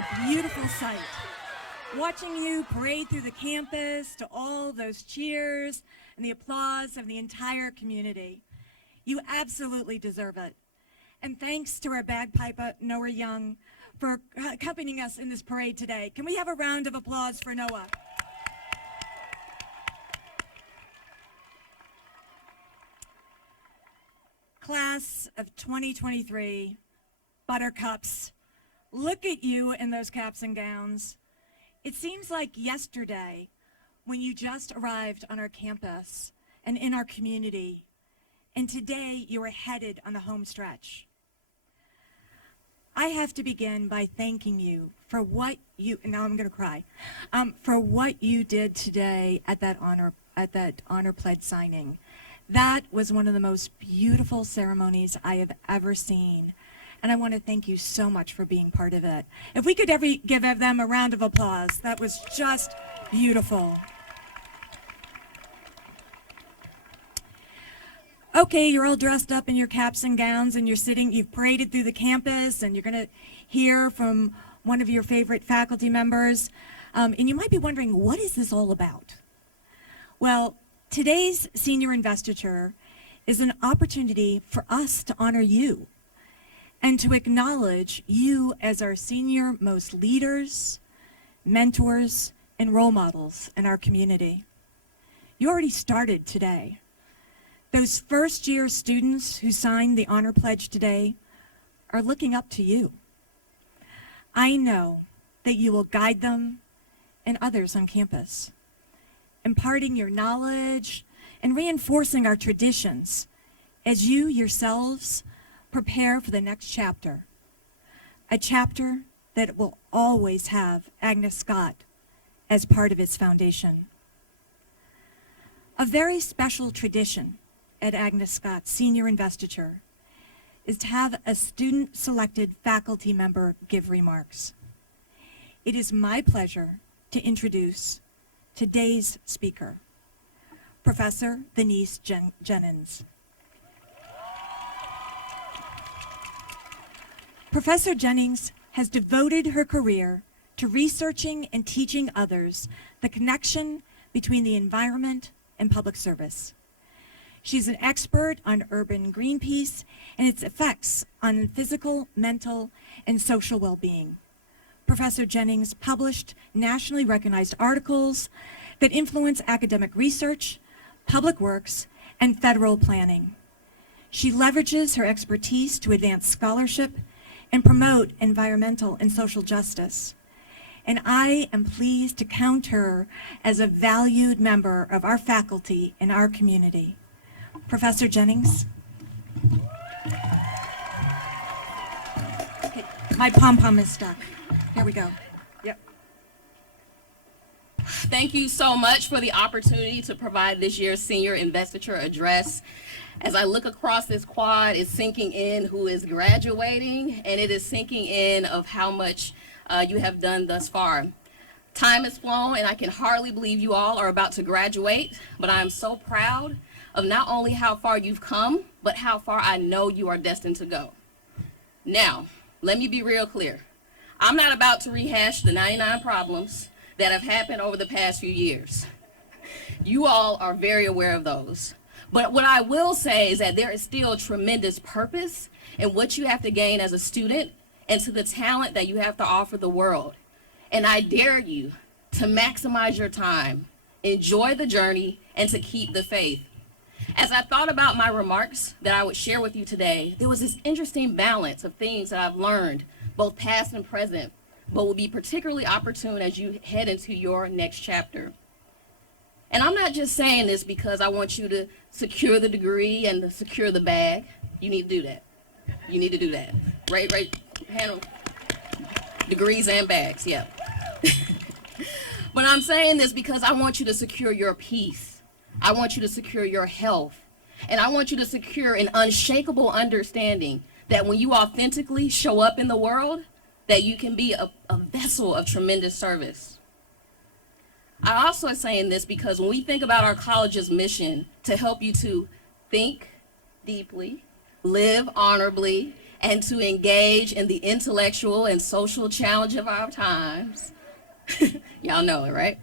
a beautiful sight. Watching you parade through the campus to all those cheers and the applause of the entire community. You absolutely deserve it. And thanks to our bagpiper, Noah Young, for accompanying us in this parade today. Can we have a round of applause for Noah? Class of 2023, buttercups, look at you in those caps and gowns. It seems like yesterday when you just arrived on our campus and in our community, and today you are headed on the home stretch. I have to begin by thanking you for what you, now I'm gonna cry, for what you did today at that honor pledge signing. That was one of the most beautiful ceremonies I have ever seen. And I want to thank you so much for being part of it. If we could give them a round of applause, that was just beautiful. Okay, you're all dressed up in your caps and gowns and you've paraded through the campus and you're gonna hear from one of your favorite faculty members. And you might be wondering, what is this all about? Well, today's Senior Investiture is an opportunity for us to honor you and to acknowledge you as our senior-most leaders, mentors, and role models in our community. You already started today. Those first-year students who signed the Honor Pledge today are looking up to you. I know that you will guide them and others on campus, imparting your knowledge and reinforcing our traditions as you yourselves prepare for the next chapter, a chapter that will always have Agnes Scott as part of its foundation. A very special tradition at Agnes Scott Senior Investiture is to have a student-selected faculty member give remarks. It is my pleasure to introduce today's speaker, Professor Viniece Jennings. Professor Jennings has devoted her career to researching and teaching others the connection between the environment and public service. She's an expert on urban green peace and its effects on physical, mental, and social well-being. Professor Jennings published nationally recognized articles that influence academic research, public works, and federal planning. She leverages her expertise to advance scholarship and promote environmental and social justice. And I am pleased to count her as a valued member of our faculty and our community. Professor Jennings. Okay, my pom-pom is stuck. Here we go. Yep. Thank you so much for the opportunity to provide this year's Senior Investiture Address. As I look across this quad, it's sinking in who is graduating, and it is sinking in of how much you have done thus far. Time has flown, and I can hardly believe you all are about to graduate, but I am so proud of not only how far you've come, but how far I know you are destined to go. Now, let me be real clear. I'm not about to rehash the 99 problems that have happened over the past few years. You all are very aware of those. But what I will say is that there is still tremendous purpose in what you have to gain as a student and to the talent that you have to offer the world. And I dare you to maximize your time, enjoy the journey, and to keep the faith. As I thought about my remarks that I would share with you today, there was this interesting balance of things that I've learned, both past and present, but will be particularly opportune as you head into your next chapter. And I'm not just saying this because I want you to secure the degree and to secure the bag. You need to do that. You need to do that. Right, handle degrees and bags, yeah. But I'm saying this because I want you to secure your peace. I want you to secure your health. And I want you to secure an unshakable understanding that when you authentically show up in the world, that you can be a vessel of tremendous service. I also am saying this because when we think about our college's mission to help you to think deeply, live honorably, and to engage in the intellectual and social challenge of our times. Y'all know it, right?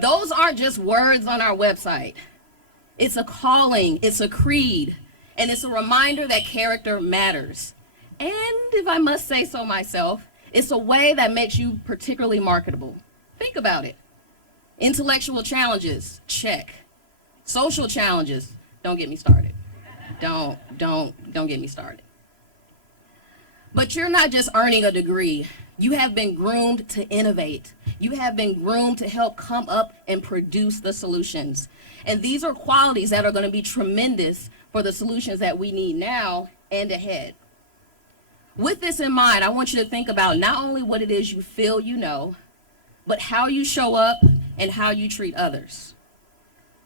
Those aren't just words on our website. It's a calling, it's a creed, and it's a reminder that character matters. And if I must say so myself, it's a way that makes you particularly marketable. Think about it. Intellectual challenges, check. Social challenges, don't get me started. Don't get me started. But you're not just earning a degree. You have been groomed to innovate. You have been groomed to help come up and produce the solutions. And these are qualities that are going to be tremendous for the solutions that we need now and ahead. With this in mind, I want you to think about not only what it is you feel you know, but how you show up and how you treat others.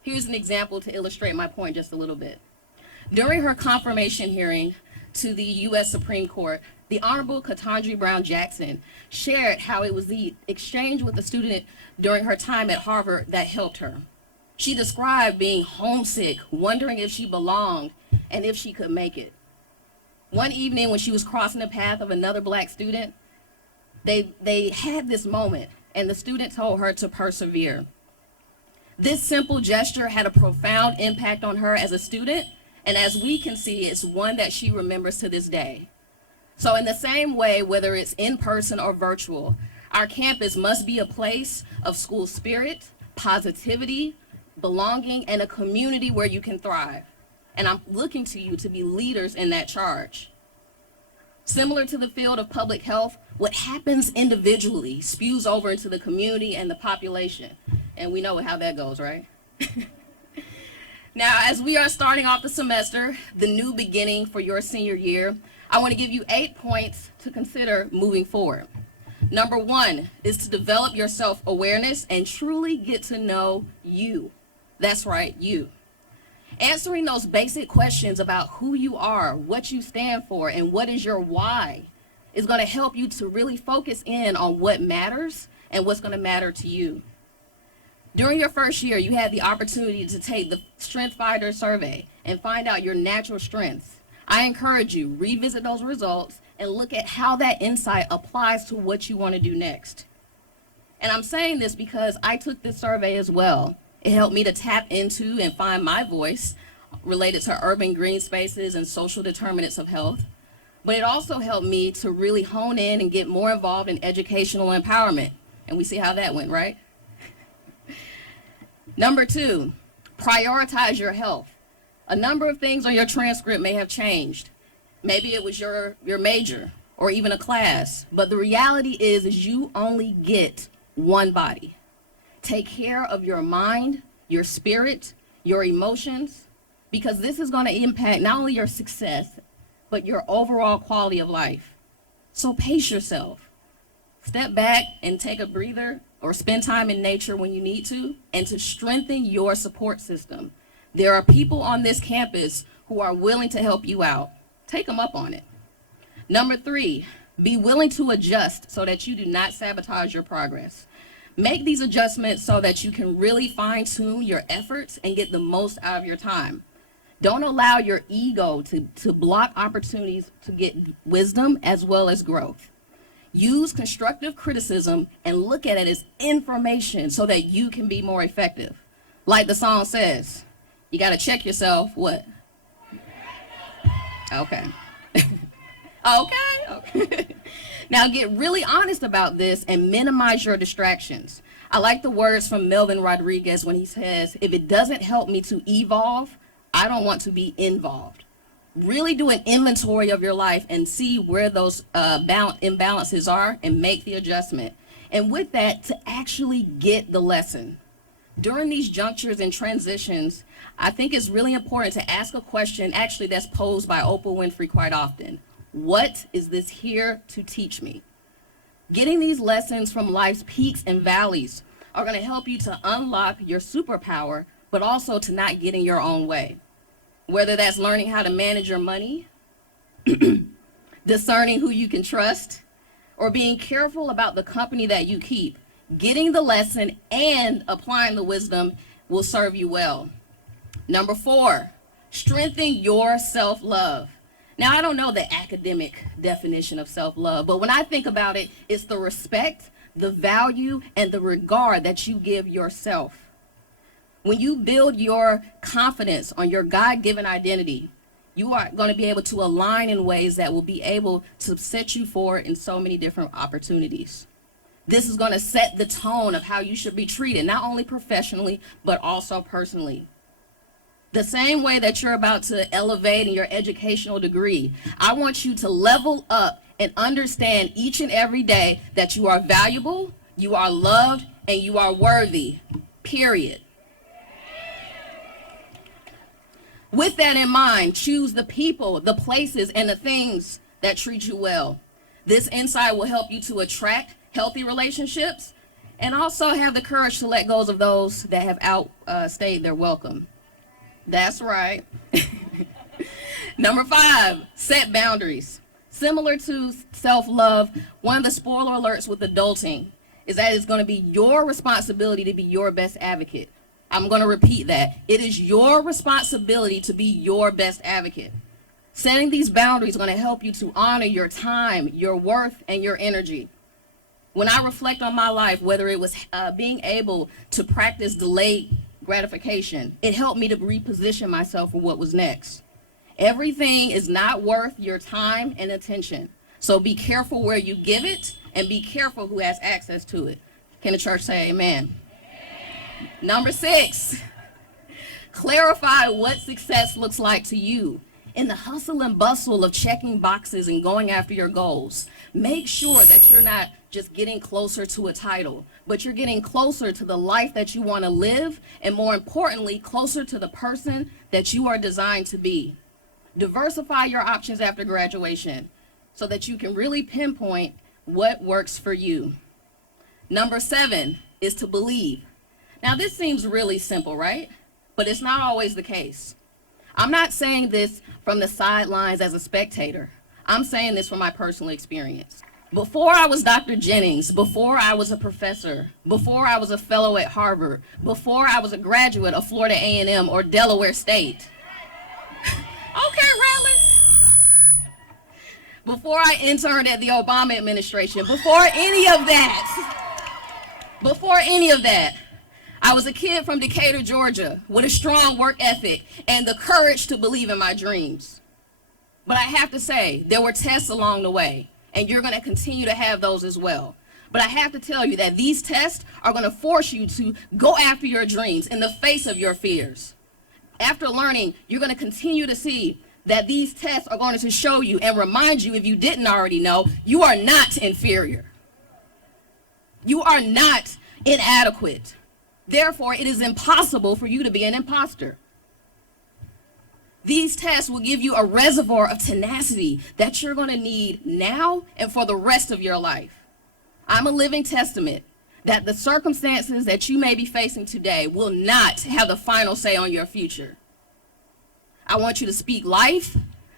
Here's an example to illustrate my point just a little bit. During her confirmation hearing to the U.S. Supreme Court, the Honorable Ketanji Brown Jackson shared how it was the exchange with a student during her time at Harvard that helped her. She described being homesick, wondering if she belonged and if she could make it. One evening when she was crossing the path of another black student, they had this moment, and the student told her to persevere. This simple gesture had a profound impact on her as a student, and as we can see, it's one that she remembers to this day. So in the same way, whether it's in person or virtual, our campus must be a place of school spirit, positivity, belonging, and a community where you can thrive. And I'm looking to you to be leaders in that charge. Similar to the field of public health, what happens individually spews over into the community and the population. And we know how that goes, right? Now, as we are starting off the semester, the new beginning for your senior year, I want to give you 8 points to consider moving forward. Number 1 is to develop your self-awareness and truly get to know you. That's right, you. Answering those basic questions about who you are, what you stand for, and what is your why is going to help you to really focus in on what matters and what's going to matter to you. During your first year, you had the opportunity to take the Strength Finder survey and find out your natural strengths. I encourage you, revisit those results and look at how that insight applies to what you want to do next. And I'm saying this because I took this survey as well. It helped me to tap into and find my voice related to urban green spaces and social determinants of health. But it also helped me to really hone in and get more involved in educational empowerment. And we see how that went, right? Number 2, prioritize your health. A number of things on your transcript may have changed. Maybe it was your major or even a class. But the reality is you only get one body. Take care of your mind, your spirit, your emotions, because this is going to impact not only your success, but your overall quality of life. So pace yourself. Step back and take a breather or spend time in nature when you need to, and to strengthen your support system. There are people on this campus who are willing to help you out. Take them up on it. Number 3, be willing to adjust so that you do not sabotage your progress. Make these adjustments so that you can really fine-tune your efforts and get the most out of your time. Don't allow your ego to block opportunities to get wisdom as well as growth. Use constructive criticism and look at it as information so that you can be more effective. Like the song says, you got to check yourself, what? Okay. Okay. Now get really honest about this and minimize your distractions. I like the words from Melvin Rodriguez when he says, if it doesn't help me to evolve, I don't want to be involved. Really do an inventory of your life and see where those imbalances are and make the adjustment. And with that, to actually get the lesson. During these junctures and transitions, I think it's really important to ask a question actually that's posed by Oprah Winfrey quite often. What is this here to teach me? Getting these lessons from life's peaks and valleys are going to help you to unlock your superpower, but also to not get in your own way. Whether that's learning how to manage your money, discerning who you can trust, or being careful about the company that you keep, getting the lesson and applying the wisdom will serve you well. Number 4, strengthen your self-love. Now, I don't know the academic definition of self-love, but when I think about it, it's the respect, the value, and the regard that you give yourself. When you build your confidence on your God-given identity, you are going to be able to align in ways that will be able to set you forward in so many different opportunities. This is going to set the tone of how you should be treated, not only professionally, but also personally. The same way that you're about to elevate in your educational degree, I want you to level up and understand each and every day that you are valuable, you are loved, and you are worthy, period. With that in mind, choose the people, the places, and the things that treat you well. This insight will help you to attract healthy relationships and also have the courage to let go of those that have outstayed their welcome. That's right. Number 5, set boundaries. Similar to self-love, one of the spoiler alerts with adulting is that it's going to be your responsibility to be your best advocate. I'm going to repeat that. It is your responsibility to be your best advocate. Setting these boundaries is going to help you to honor your time, your worth, and your energy. When I reflect on my life, whether it was being able to practice delayed gratification, it helped me to reposition myself for what was next. Everything is not worth your time and attention. So be careful where you give it and be careful who has access to it. Can the church say amen? Amen. Number 6, clarify what success looks like to you. In the hustle and bustle of checking boxes and going after your goals, make sure that you're not just getting closer to a title, but you're getting closer to the life that you want to live, and more importantly, closer to the person that you are designed to be. Diversify your options after graduation so that you can really pinpoint what works for you. Number 7 is to believe. Now, this seems really simple, right? But it's not always the case. I'm not saying this from the sidelines as a spectator. I'm saying this from my personal experience. Before I was Dr. Jennings, before I was a professor, before I was a fellow at Harvard, before I was a graduate of Florida A&M or Delaware State. Okay, Rallis. Before I interned at the Obama administration, before any of that, I was a kid from Decatur, Georgia, with a strong work ethic and the courage to believe in my dreams. But I have to say, there were tests along the way, and you're going to continue to have those as well. But I have to tell you that these tests are going to force you to go after your dreams in the face of your fears. After learning, you're going to continue to see that these tests are going to show you and remind you, if you didn't already know, you are not inferior. You are not inadequate. Therefore, it is impossible for you to be an imposter. These tests will give you a reservoir of tenacity that you're going to need now and for the rest of your life. I'm a living testament that the circumstances that you may be facing today will not have the final say on your future. I want you to speak life,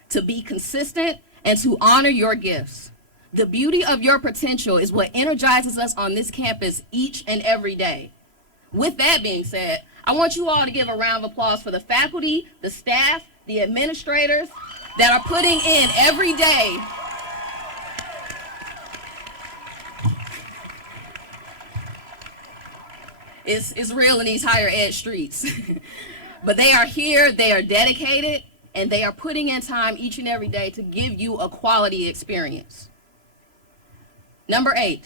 to be consistent, and to honor your gifts. The beauty of your potential is what energizes us on this campus each and every day. With that being said, I want you all to give a round of applause for the faculty, the staff, the administrators that are putting in every day it's real in these higher ed streets. But they are here, they are dedicated, and they are putting in time each and every day to give you a quality experience. Number 8,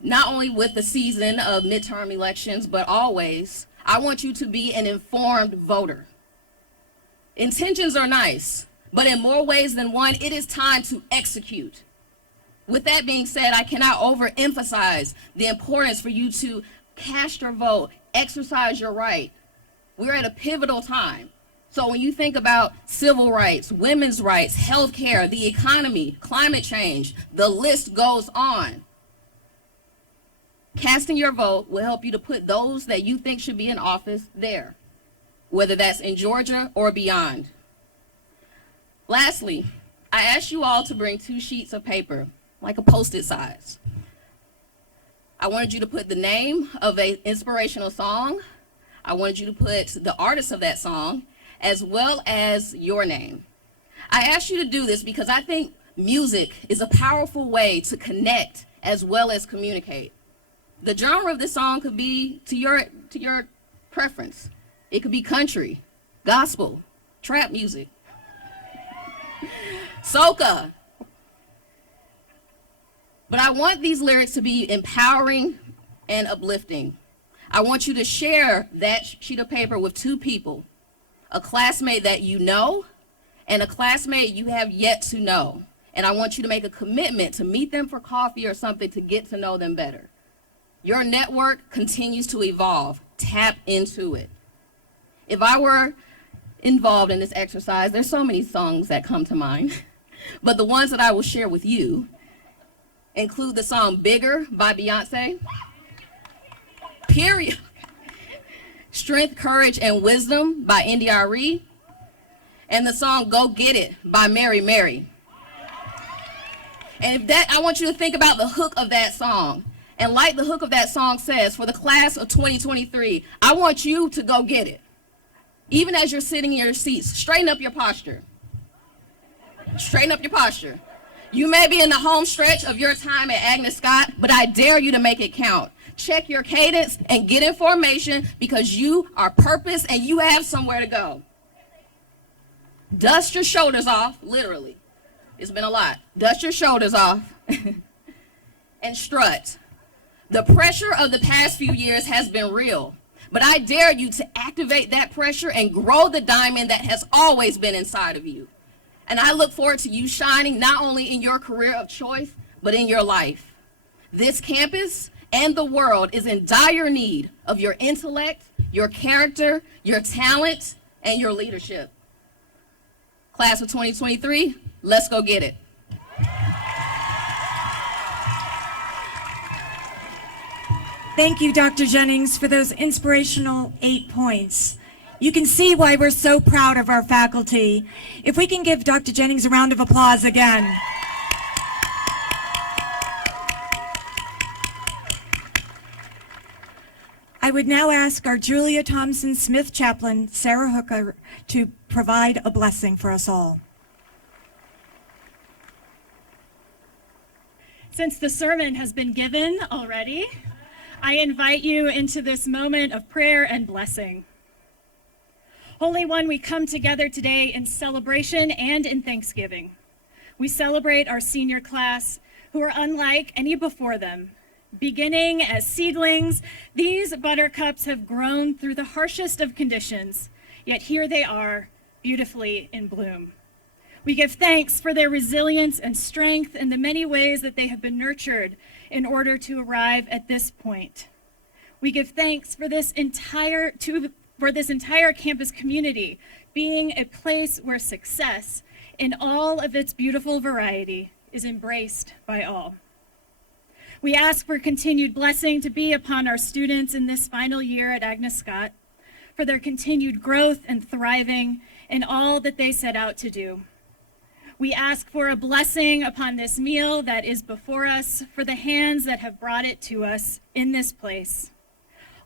not only with the season of midterm elections, but always, I want you to be an informed voter. Intentions are nice, but in more ways than one, it is time to execute. With that being said, I cannot overemphasize the importance for you to cast your vote, exercise your right. We're at a pivotal time. So when you think about civil rights, women's rights, healthcare, the economy, climate change, the list goes on. Casting your vote will help you to put those that you think should be in office there, whether that's in Georgia or beyond. Lastly, I ask you all to bring 2 sheets of paper, like a Post-it size. I wanted you to put the name of an inspirational song. I wanted you to put the artist of that song, as well as your name. I ask you to do this because I think music is a powerful way to connect as well as communicate. The genre of this song could be to your preference. It could be country, gospel, trap music, soca. But I want these lyrics to be empowering and uplifting. I want you to share that sheet of paper with two people, a classmate that you know and a classmate you have yet to know. And I want you to make a commitment to meet them for coffee or something to get to know them better. Your network continues to evolve. Tap into it. If I were involved in this exercise, there's so many songs that come to mind, but the ones that I will share with you include the song Bigger by Beyonce, Period, Strength, Courage, and Wisdom by NDRE, and the song Go Get It by Mary Mary. And if that, I want you to think about the hook of that song. And like the hook of that song says, for the class of 2023, I want you to go get it. Even as you're sitting in your seats, straighten up your posture. Straighten up your posture. You may be in the home stretch of your time at Agnes Scott, but I dare you to make it count. Check your cadence and get in formation because you are purpose and you have somewhere to go. Dust your shoulders off, literally. It's been a lot. Dust your shoulders off and strut. The pressure of the past few years has been real, but I dare you to activate that pressure and grow the diamond that has always been inside of you. And I look forward to you shining not only in your career of choice, but in your life. This campus and the world is in dire need of your intellect, your character, your talent, and your leadership. Class of 2023, let's go get it. Thank you, Dr. Jennings, for those inspirational 8 points. You can see why we're so proud of our faculty. If we can give Dr. Jennings a round of applause again. I would now ask our Julia Thompson Smith chaplain, Sarah Hooker, to provide a blessing for us all. Since the sermon has been given already, I invite you into this moment of prayer and blessing. Holy One, we come together today in celebration and in thanksgiving. We celebrate our senior class, who are unlike any before them. Beginning as seedlings, these buttercups have grown through the harshest of conditions, yet here they are, beautifully in bloom. We give thanks for their resilience and strength and the many ways that they have been nurtured in order to arrive at this point. We give thanks for this entire campus community being a place where success, in all of its beautiful variety, is embraced by all. We ask for continued blessing to be upon our students in this final year at Agnes Scott, for their continued growth and thriving in all that they set out to do. We ask for a blessing upon this meal that is before us, for the hands that have brought it to us in this place.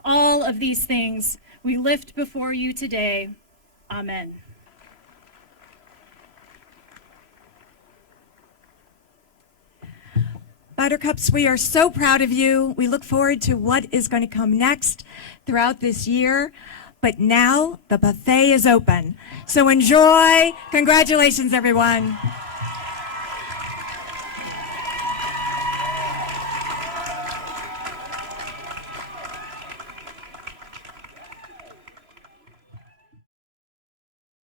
All of these things we lift before you today. Amen. Buttercups, we are so proud of you. We look forward to what is going to come next throughout this year. But now the buffet is open. So enjoy. Congratulations, everyone.